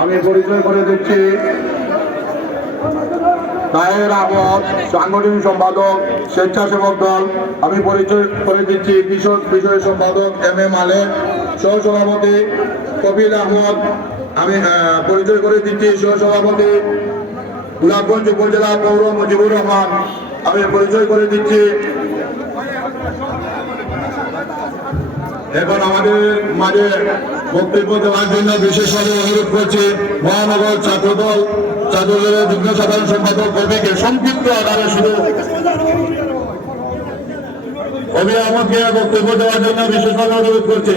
আমি পরিচয় করে দিচ্ছি তাহের আহমদ সাংগঠনিক সম্পাদক স্বেচ্ছাসেবক দল। আমি পরিচয় করে দিচ্ছি কৃষক বিষয় সম্পাদক এম এ মালেক, সহসভাপতি কপিল আহমদ। আমি পরিচয় করে দিচ্ছি সহসভাপতি গোলাপগঞ্জ উপজেলা পৌর মুজিবুর রহমান। আমি পরিচয় করে দিচ্ছি এখন আমাদের মাঝে বক্তব্য দেওয়ার জন্য বিশেষভাবে অনুরোধ করছি, মহানগর ছাত্রদল, ছাত্রদলের যুগ্ম সাধারণ সম্পাদক কবিকে সংক্ষিপ্ত আকারে শুধু কবি আমাকে বক্তব্য দেওয়ার জন্য বিশেষভাবে অনুরোধ করছি।